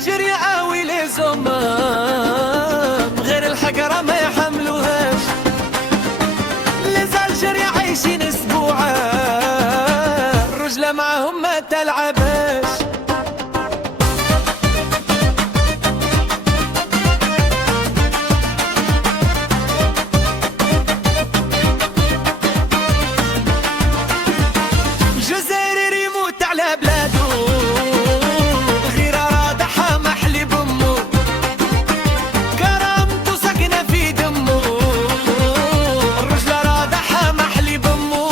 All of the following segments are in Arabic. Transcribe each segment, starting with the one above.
الجريعة ويلي زمام غير الحقرة ما يحملوهاش. ليز الجريعة عايشين اسبوعا الرجلة معهم ما تلعباش. الجزائري يموت على بلادو غير رادحة محلي بمو، كرامته ساكنة في دمو، الرجلة رادحة محلي بمو.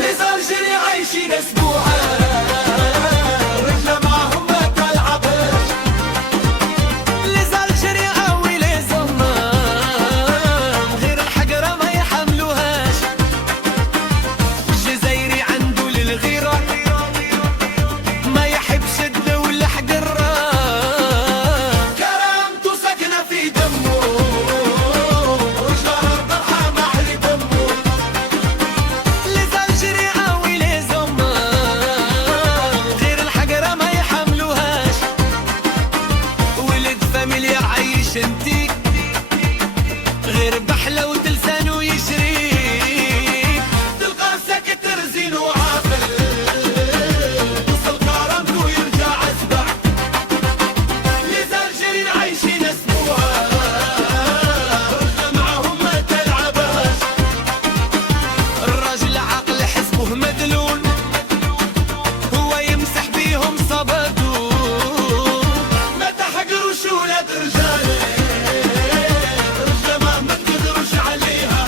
ليز الجيري عايشين اسبوعا الرجلة معهم ما تلعباش. ليز الجيري قوي لي زمام غير الحقرة ما يحملوهاش. الجزائري عنده للغيرة ما يحبش الدول حقرة، كرامته ساكنة في دمه، رجلة رادحة محلي بمو. ليز الجيري قوي لي زمام غير الحقرة ما يحملوهاش. ولد فاميليا عايش انتي غير بحلوة لسانه يشريك، تلقى ساكت رزين وعاقل وصل كرامته يرجع اسبع. ليز الجيري عايشين اسبوعا الرجلة معهم ما تلعباش. الراجل عاقل حسبه مدلول هو يمسح بيهم صبادو، ما تحقروش ولاد رجالي الرجلة ما تقدروش عليها.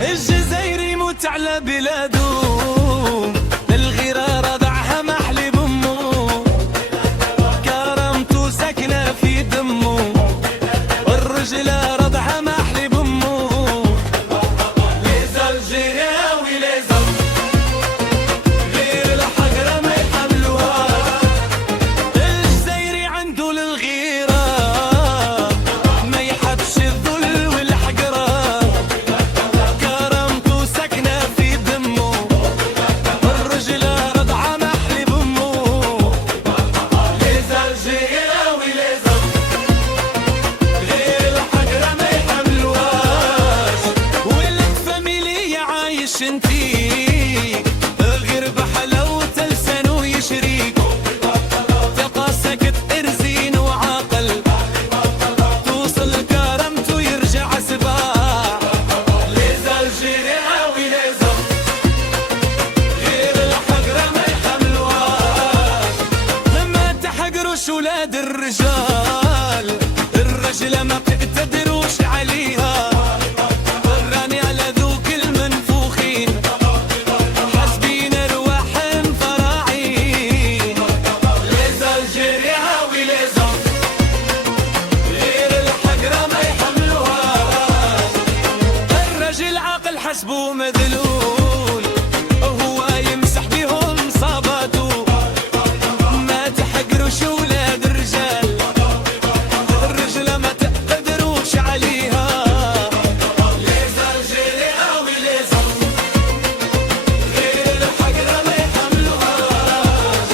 الجزائري يموت على بلادو الغيرة رضعها محلي بمو، كرامته ساكنة في دمو، الرجلة رضعها محلي بمو. ليز الجيري ويلي زم غير الحقرة ما يحملوها. الجزائري عنده للغيرة ما يحبش الذل والحقرة، كرامته ساكنة في دمه، الرجلة رضعة محلي بمو. ليز الجيري ويلي زم غير الحقرة ما يحملوهاش. ولد فاميليا عايش انتي غير بحلاوة لسانه يشريك، تلقى ساكت ارزين وعاقل توصل كرامته يرجع سباع. ليز الجيري ويلي زم غير الحقرة ما يحملوهاش. ما تحقروش ولاد الرجال الرجلة ما بتقدروش عليها، راني على ذوك المنفوخين حاسبين ارواحهم فراعين. ليز الجيري ويلي زم غير الحقرة ما يحملوهاش. الرجل عاقل حسبه مذلول هو يمسح بيهم صاباتو، ما تحقروش ولاد الرجال الرجلة ما تقدروش عليها. ليز الجيري ويلي زم غير الحقرة ما يحملوهاش،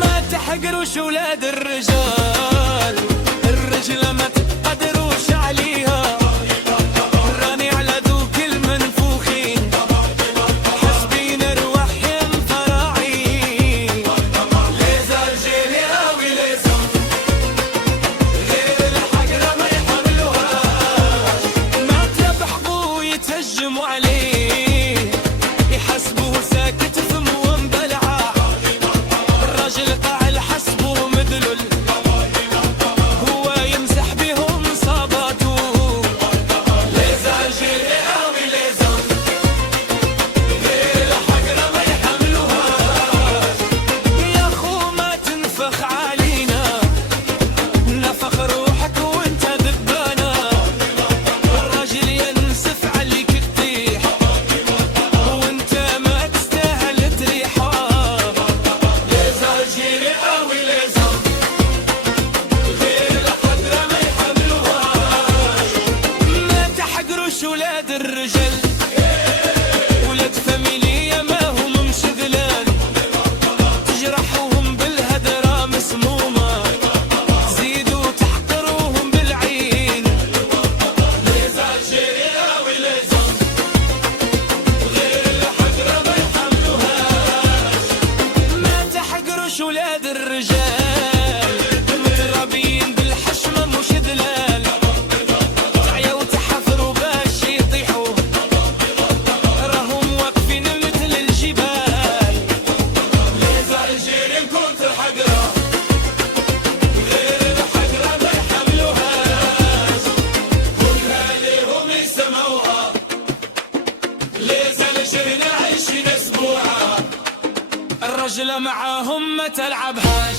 ما تحقروش ولاد الرجال الرجلة ما تقدروش عليها، راني على ذوك المنفوخين ولاد الرجال، ولاد فاميليا ما هم مش ذلال، تجرحوهم بالهدرة مسمومة، زيدوا تحقروهم بالعين. ليز الجيريا وليزهم غير الحقرة ما يحملوهاش، ما تحقروش ولاد الرجال، مترابين بالحشمة مش ذلال، تعيوا تحفروا باش يطيحوا، راهم واقفين مثل الجبال. ليز الجيري كنت الحقرة غير الحقرة ما يحملوهاش، كلها ليهم يسمعوها، ليز الجيري عايشين اسبوعها، الرجلة معاهم ما تلعبهاش.